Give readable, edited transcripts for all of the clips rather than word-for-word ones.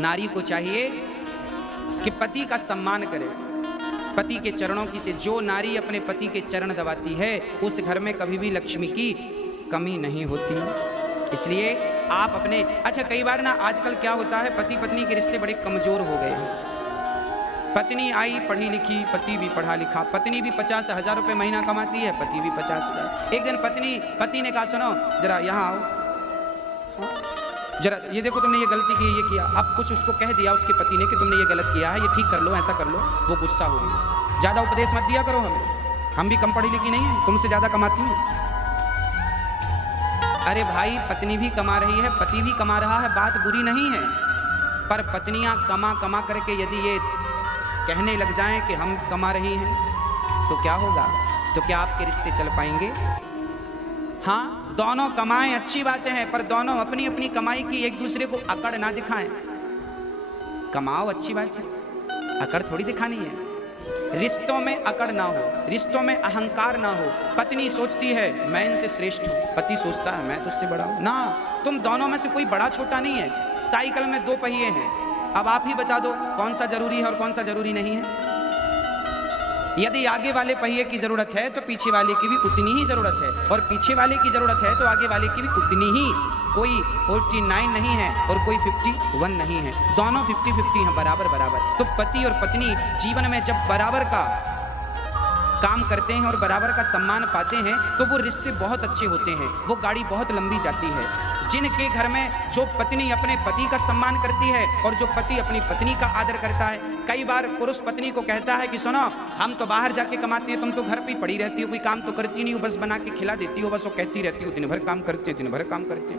नारी को चाहिए कि पति का सम्मान करे, पति के चरणों की से जो नारी अपने पति के चरण दबाती है उस घर में कभी भी लक्ष्मी की कमी नहीं होती। इसलिए आप अपने अच्छा कई बार ना आजकल क्या होता है, पति पत्नी के रिश्ते बड़े कमजोर हो गए हैं। पत्नी आई पढ़ी लिखी, पति भी पढ़ा लिखा, पत्नी भी 50,000 रुपये महीना कमाती है, पति भी 50,000। एक दिन पति ने कहा सुनो जरा यहाँ आओ, जरा ये देखो तुमने ये गलती की, ये किया। अब कुछ उसको कह दिया उसके पति ने कि तुमने ये गलत किया है, ये ठीक कर लो, ऐसा कर लो। वो गुस्सा हो गई। ज़्यादा उपदेश मत दिया करो हमें, हम भी कम पढ़ी लिखी नहीं है, तुमसे ज़्यादा कमाती हूँ। अरे भाई पत्नी भी कमा रही है, पति भी कमा रहा है, बात बुरी नहीं है, पर पत्नियां कमा कमा करके यदि ये कहने लग जाएं कि हम कमा रही हैं तो क्या होगा? तो क्या आपके रिश्ते चल पाएंगे? हाँ, दोनों कमाएं अच्छी बातें हैं, पर दोनों अपनी अपनी कमाई की एक दूसरे को अकड़ ना दिखाएं। कमाओ अच्छी बात है, अकड़ थोड़ी दिखानी है। रिश्तों में अकड़ ना हो, रिश्तों में अहंकार ना हो। पत्नी सोचती है मैं इनसे श्रेष्ठ हूँ, पति सोचता है मैं तुझसे बड़ा हूँ। ना, तुम दोनों में से कोई बड़ा छोटा नहीं है। साइकिल में 2 पहिए हैं, अब आप ही बता दो कौन सा जरूरी है और कौन सा जरूरी नहीं है। यदि आगे वाले पहिए की जरूरत है तो पीछे वाले की भी उतनी ही जरूरत है, और पीछे वाले की जरूरत है तो आगे वाले की भी उतनी ही। कोई 49 नहीं है और कोई 51 नहीं है, दोनों 50-50 हैं, बराबर बराबर। तो पति और पत्नी जीवन में जब बराबर का काम करते हैं और बराबर का सम्मान पाते हैं तो वो रिश्ते बहुत अच्छे होते हैं, वो गाड़ी बहुत लंबी जाती है। जिनके घर में जो पत्नी अपने पति का सम्मान करती है और जो पति अपनी पत्नी का आदर करता है। कई बार पुरुष पत्नी को कहता है कि सुनो हम तो बाहर जाके कमाते हैं, तुम तो घर पे पड़ी रहती हो, कोई काम तो करती नहीं हो, बस बना के खिला देती हो, बस वो कहती रहती हो दिन भर काम करते, दिन भर काम करते।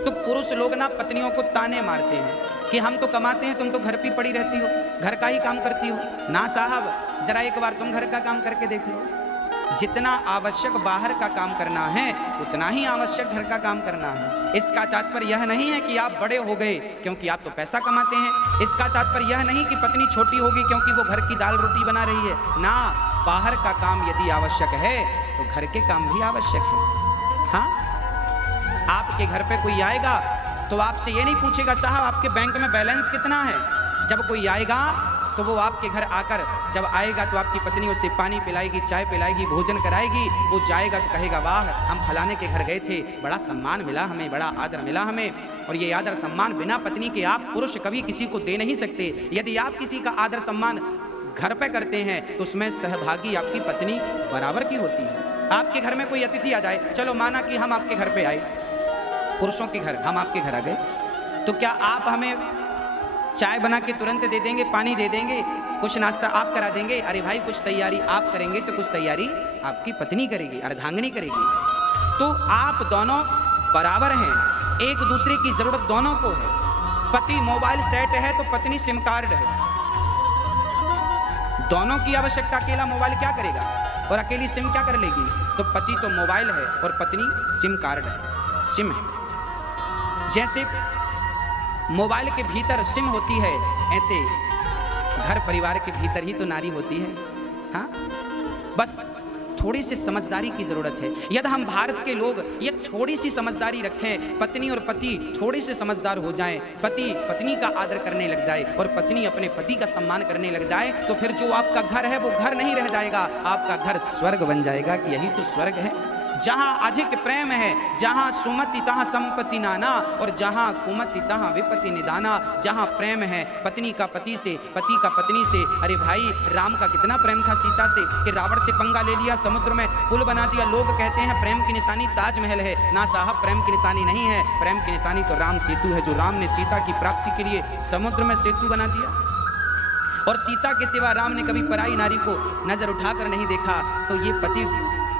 तो पुरुष लोग ना पत्नियों को ताने मारते हैं कि हम तो कमाते हैं, तुम तो घर पे पड़ी रहती हो, घर का ही काम करती हो। ना साहब, जरा एक बार तुम घर का काम करके देख लो। जितना आवश्यक बाहर का काम करना है उतना ही आवश्यक घर का काम करना है। इसका तात्पर्य यह नहीं है कि आप बड़े हो गए क्योंकि आप तो पैसा कमाते हैं। इसका तात्पर्य यह नहीं कि पत्नी छोटी होगी क्योंकि वो घर की दाल रोटी बना रही है। ना, बाहर का काम यदि आवश्यक है तो घर के काम भी आवश्यक है। हाँ, आपके घर पे कोई आएगा तो आपसे ये नहीं पूछेगा साहब आपके बैंक में बैलेंस कितना है। जब कोई आएगा तो वो आपके घर आकर जब आएगा तो आपकी पत्नी उसे पानी पिलाएगी, चाय पिलाएगी, भोजन कराएगी। वो जाएगा तो कहेगा वाह हम फलाने के घर गए थे, बड़ा सम्मान मिला हमें, बड़ा आदर मिला हमें। और ये आदर सम्मान बिना पत्नी के आप पुरुष कभी किसी को दे नहीं सकते। यदि आप किसी का आदर सम्मान घर पे करते हैं तो उसमें सहभागी आपकी पत्नी बराबर की होती है। आपके घर में कोई अतिथि आ जाए, चलो माना कि हम आपके घर पे आए, पुरुषों के घर हम आपके घर आ गए, तो क्या आप हमें चाय बना के तुरंत दे देंगे, पानी दे देंगे, कुछ नाश्ता आप करा देंगे? अरे भाई कुछ तैयारी आप करेंगे तो कुछ तैयारी आपकी पत्नी करेगी, अर्धांगिनी करेगी। तो आप दोनों बराबर हैं, एक दूसरे की जरूरत दोनों को है। पति मोबाइल सेट है तो पत्नी सिम कार्ड है। दोनों की आवश्यकता, अकेला मोबाइल क्या करेगा और अकेली सिम क्या कर लेगी? तो पति तो मोबाइल है और पत्नी सिम कार्ड है, सिम है। जैसे मोबाइल के भीतर सिम होती है ऐसे घर परिवार के भीतर ही तो नारी होती है। हाँ, बस थोड़ी सी समझदारी की जरूरत है। यदि हम भारत के लोग ये थोड़ी सी समझदारी रखें, पत्नी और पति थोड़ी से समझदार हो जाएं, पति पत्नी का आदर करने लग जाए और पत्नी अपने पति का सम्मान करने लग जाए, तो फिर जो आपका घर है वो घर नहीं रह जाएगा, आपका घर स्वर्ग बन जाएगा। कि यही तो स्वर्ग है, जहाँ अधिक प्रेम है, जहाँ सुमति तहाँ संपत्ति नाना, और जहाँ कुमति तहाँ विपत्ति निदाना। जहाँ प्रेम है पत्नी का पति से, पति का पत्नी से। अरे भाई राम का कितना प्रेम था सीता से कि रावण से पंगा ले लिया, समुद्र में पुल बना दिया। लोग कहते हैं प्रेम की निशानी ताजमहल है। ना साहब, प्रेम की निशानी नहीं है, प्रेम की निशानी तो राम सेतु है, जो राम ने सीता की प्राप्ति के लिए समुद्र में सेतु बना दिया। और सीता के सिवा राम ने कभी पराई नारी को नजर उठाकर नहीं देखा। तो ये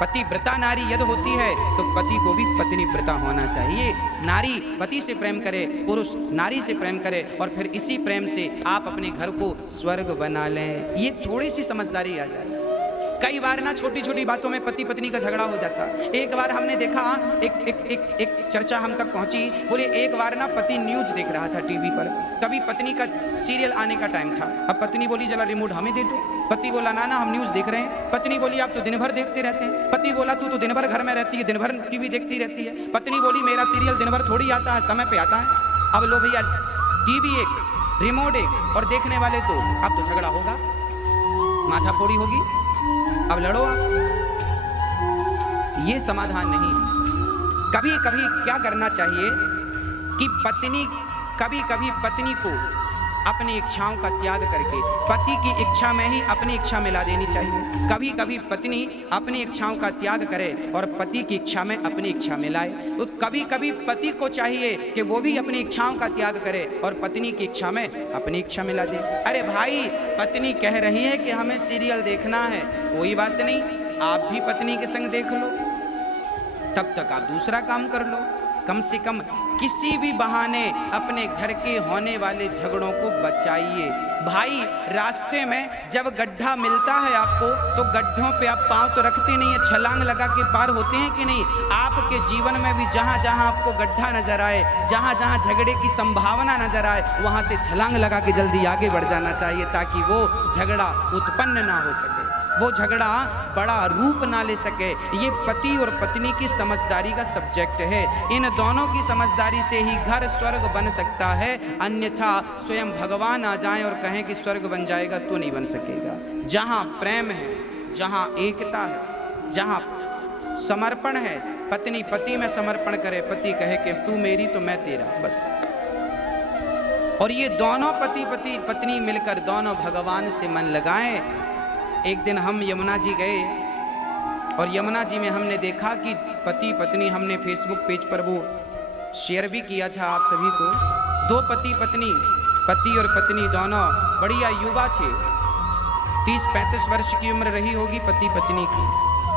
पतिव्रता नारी यदि होती है तो पति को भी पत्नीव्रता होना चाहिए। नारी पति से प्रेम करे, पुरुष नारी से प्रेम करे, और फिर इसी प्रेम से आप अपने घर को स्वर्ग बना लें। ये थोड़ी सी समझदारी आ जाए। कई बार ना छोटी छोटी बातों में पति पत्नी का झगड़ा हो जाता। एक बार हमने देखा, एक चर्चा हम तक पहुंची। बोले एक बार ना पति न्यूज देख रहा था टीवी पर, तभी पत्नी का सीरियल आने का टाइम था। अब पत्नी बोली जरा रिमोट हमें दे दो। पति बोला ना हम न्यूज देख रहे हैं। पत्नी बोली आप तो दिन भर देखते रहते हैं। पति बोला तू तो दिन भर घर में रहती है, दिन भर टीवी देखती रहती है। पत्नी बोली मेरा सीरियल दिन भर थोड़ी आता है, समय पे आता है। अब लो भैया टीवी एक, रिमोट एक और देखने वाले दो। अब तो झगड़ा होगा, माथा फोड़ी होगी, अब लड़ो आप। ये समाधान नहीं है। कभी कभी क्या करना चाहिए कि कभी कभी पत्नी को अपनी इच्छाओं का त्याग करके पति की इच्छा में ही अपनी इच्छा मिला देनी चाहिए। कभी कभी पत्नी अपनी इच्छाओं का त्याग करे और पति की इच्छा में अपनी इच्छा मिलाए। तो कभी कभी पति को चाहिए कि वो भी अपनी इच्छाओं का त्याग करे और पत्नी की इच्छा में अपनी इच्छा मिला दे। अरे भाई, पत्नी कह रही है कि हमें सीरियल देखना है, कोई बात नहीं, आप भी पत्नी के संग देख लो, तब तक आप दूसरा काम कर लो। कम से कम किसी भी बहाने अपने घर के होने वाले झगड़ों को बचाइए। भाई, रास्ते में जब गड्ढा मिलता है आपको तो गड्ढों पे आप पांव तो रखते नहीं है, छलांग लगा के पार होते हैं कि नहीं। आपके जीवन में भी जहां जहां आपको गड्ढा नजर आए, जहां जहां झगड़े की संभावना नजर आए, वहां से छलांग लगा के जल्दी आगे बढ़ जाना चाहिए, ताकि वो झगड़ा उत्पन्न ना हो सके, वो झगड़ा बड़ा रूप ना ले सके। ये पति और पत्नी की समझदारी का सब्जेक्ट है। इन दोनों की समझदारी से ही घर स्वर्ग बन सकता है, अन्यथा स्वयं भगवान आ जाएं और कहें कि स्वर्ग बन जाएगा तो नहीं बन सकेगा। जहाँ प्रेम है, जहाँ एकता है, जहाँ समर्पण है, पत्नी पति में समर्पण करे, पति कहे कि तू मेरी तो मैं तेरा, बस। और ये दोनों पत्नी मिलकर दोनों भगवान से मन लगाएं। एक दिन हम यमुना जी गए और यमुना जी में हमने देखा कि पति पत्नी, हमने फेसबुक पेज पर वो शेयर भी किया था आप सभी को, दो पति और पत्नी दोनों बढ़िया युवा थे, 30-35 वर्ष की उम्र रही होगी पति पत्नी की।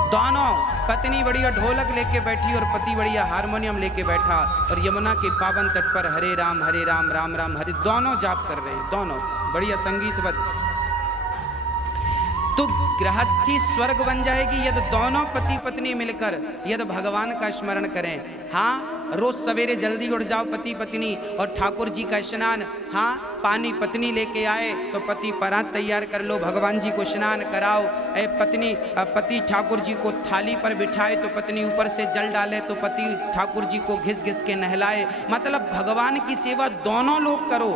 दोनों, पत्नी बढ़िया ढोलक लेके बैठी और पति बढ़िया हारमोनियम लेके बैठा और यमुना के पावन तट पर हरे राम राम राम हरे दोनों जाप कर रहे हैं, दोनों बढ़िया संगीतबद्ध। तो गृहस्थी स्वर्ग बन जाएगी यदि दोनों पति पत्नी मिलकर यदि भगवान का स्मरण करें। हाँ, रोज सवेरे जल्दी उठ जाओ पति पत्नी और ठाकुर जी का स्नान, हाँ, पानी पत्नी लेके आए तो पति परात तैयार कर लो, भगवान जी को स्नान कराओ। पति ठाकुर जी को थाली पर बिठाए तो पत्नी ऊपर से जल डाले तो पति ठाकुर जी को घिस घिस के नहलाए। मतलब भगवान की सेवा दोनों लोग करो,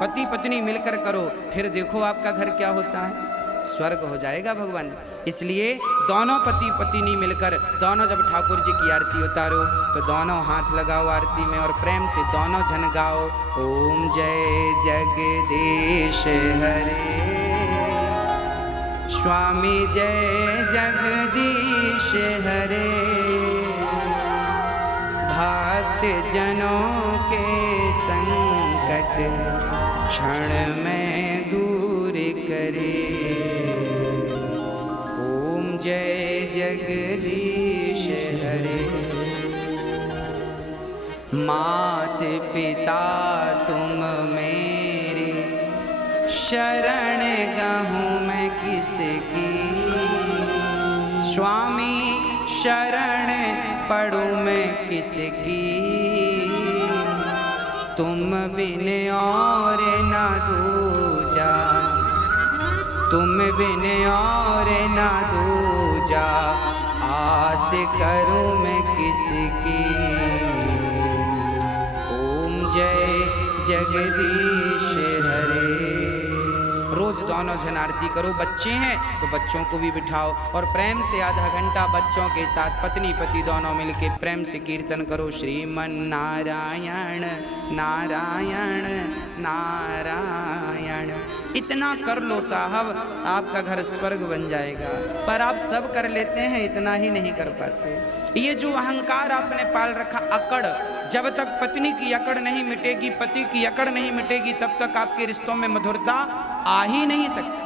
पति पत्नी मिलकर करो, फिर देखो आपका घर क्या होता है, स्वर्ग हो जाएगा भगवान। इसलिए दोनों पति पत्नी मिलकर दोनों जब ठाकुर जी की आरती उतारो तो दोनों हाथ लगाओ आरती में और प्रेम से दोनों जन गाओ, ओम जय जगदीश हरे, स्वामी जय जगदीश हरे, भक्त जनों के संकट क्षण में दूर करे, जय जगदीश हरे। मात पिता तुम मेरे, शरण गहूँ मैं किसकी, स्वामी शरण पढ़ूँ मैं किसकी, तुम बिन और ना दूजा, तुम बिन और ना दूजा, आस करूं मैं किसकी, ओम जय जगदीश हरे। रोज दोनों जन आरती करो। बच्चे हैं तो बच्चों को भी बिठाओ और प्रेम से आधा घंटा बच्चों के साथ पत्नी पति दोनों मिलके प्रेम से कीर्तन करो, श्रीमन नारायण नारायण नारायण। इतना कर लो साहब, आपका घर स्वर्ग बन जाएगा। पर आप सब कर लेते हैं, इतना ही नहीं कर पाते। ये जो अहंकार आपने पाल रखा, अकड़, जब तक पत्नी की अकड़ नहीं मिटेगी, पति की अकड़ नहीं मिटेगी, तब तक आपके रिश्तों में मधुरता आ ही नहीं सकती।